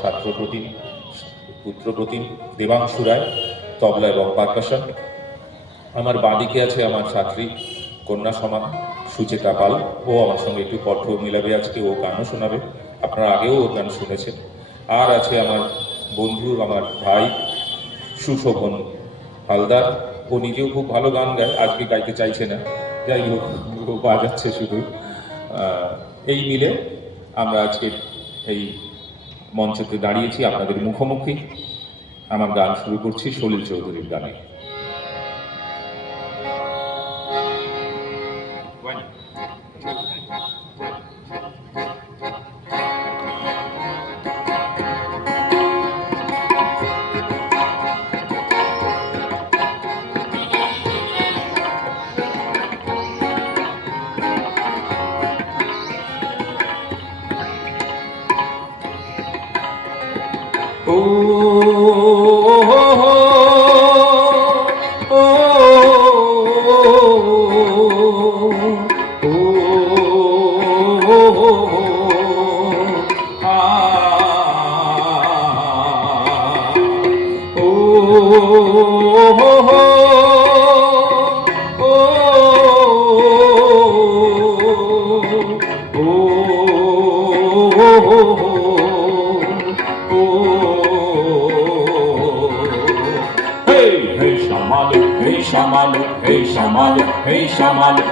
ছাত্র প্রতিম, পুত্র প্রতিম, দেবাংশু রায় তবলা এবং পারকাশন। আমার বাঁদিকে আছে আমার ছাত্রী কন্যা সমান সুচেতা পাল, ও আমার সঙ্গে একটু কণ্ঠ মিলাবে আজকে, ও গানও শোনাবে, আপনারা আগেও ওর গান শুনেছেন। আর আছে আমার বন্ধু, আমার ভাই সুশোভন হালদার, ও নিজেও খুব ভালো গান গায়, আজকে গাইতে চাইছে না, যাই হোক ও বাজাচ্ছে শুধু। এই মিলে আমরা আজকে এই মঞ্চে দাঁড়িয়েছি আপনাদের মুখোমুখি। আমার গান শুরু করছি সলিল চৌধুরীর গানে।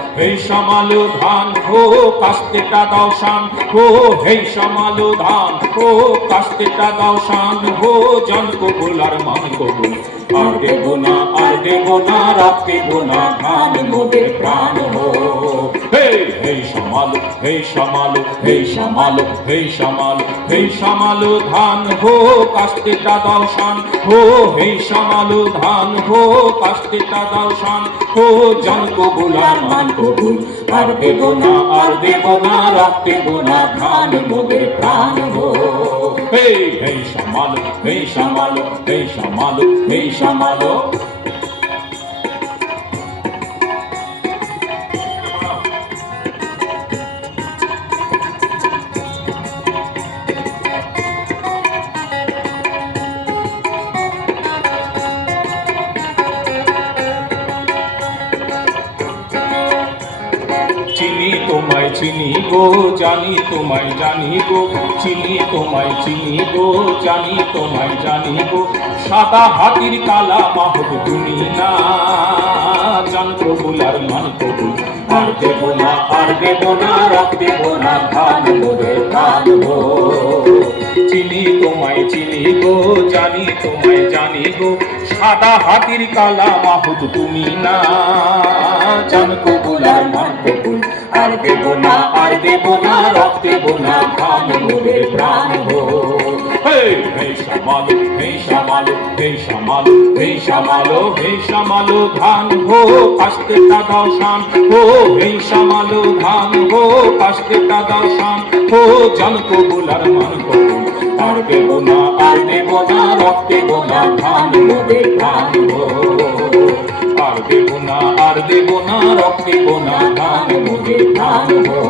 हे श्यामालो धान हो कास्तेटा दाও শান हो हे श्यामालो धान हो कास्तेटा दाও শান हो জান কবুল আর মান কবুল আর দেব না রাখতে না ধান মোদের প্রাণ হো হে হে শ্যামালো হে শ্যামালো হে শ্যামালো হে শ্যামালো হে শ্যামালো ধান হো কাস্তেটা দাও শান हो हे শ্যামালো ধান हो কাস্তেটা দাও শান हो জান কবুল আর মান কবুল আর দেব না রাখতে না ধান মোদের প্রাণ হো হে হে শ্যামালো হে শ্যামালো হে শ্যামালো হে শ্যামালো। চিনি গো জানি তোমায় জানি গো চিনি তোমায় চিনি গো জানি তোমায় জানি গো সাদা হাতির কালা মাহব তুমি না জান কবুল আর মান কবুল আর দেব না রাখতে না ধান মোদের প্রাণ হো চিনি তোমায় চিনি গো জানি তোমায় জানি গো সাদা হাতির কালা মাহব তুমি না জান কবুল আর মান কবুল আর দেব না রাখতে না ধান মোদের প্রাণ হো হে হে শ্যামালো হে শ্যামালো হে শ্যামালো হে শ্যামালো হে শ্যামালো ধান হো কাস্তেটা দাও শান হো হে শ্যামালো ধান হো কাস্তেটা দাও শান হো জান কবুল আর মান কবুল আর দেব না রাখতে না ধান মোদের প্রাণ হো আর দেব না রাখতে না ধান মোদের প্রাণ হো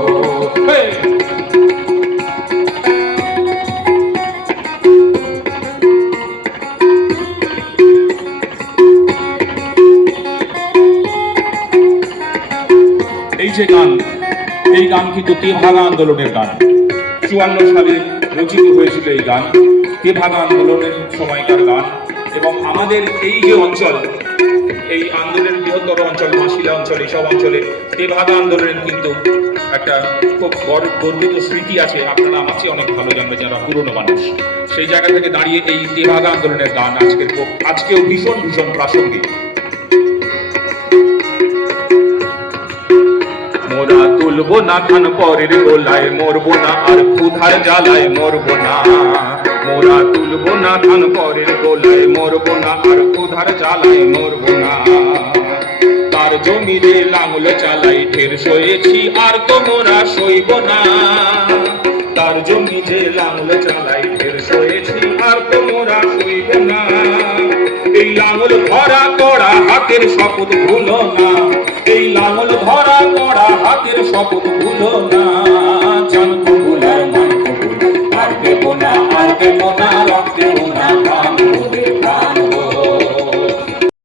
এই যে গান, এই গান কিন্তু তেভাগা আন্দোলনের গান। 54 সালে রচিত হয়েছিল এই গান, তেভাগা আন্দোলনের সময়কার গান। এবং আমাদের এই যে অঞ্চল, এই আন্দোলনের বৃহত্তর অঞ্চল মাসিলা অঞ্চল, এইসব অঞ্চলে তেভাগা আন্দোলনের কিন্তু একটা খুব বড় গর্বিত স্মৃতি আছে। আপনারা আমার চেয়ে অনেক ভালো জানবেন যারা পুরনো মানুষ। সেই জায়গা থেকে দাঁড়িয়ে এই তেভাগা আন্দোলনের গান আজকেও ভীষণ ভীষণ প্রাসঙ্গিক। মোরা তুলবো না ধান পরের গোলায়, মরবো না আর ক্ষুধার জ্বালায় মরবো না। মোরা তুলবো না ধান পরের গোলায়, মরবো না আর ক্ষুধার জ্বালায় মরবো না। তার জমিরে লাঙল চালাই ঢের সয়েছি আর তো মোরা সইব না। তার জমি যে লাঙল চালাই ঢের সয়েছি আর তো মোরা সইব না। এই লাঙল ধরা করা হাতের শপথ ভুলো না, এই লাঙল ধরা করা হাতের শপথ ভুলো না। জান কবুল আর মান কবুল আর দেব না প্রেমনা রক্তে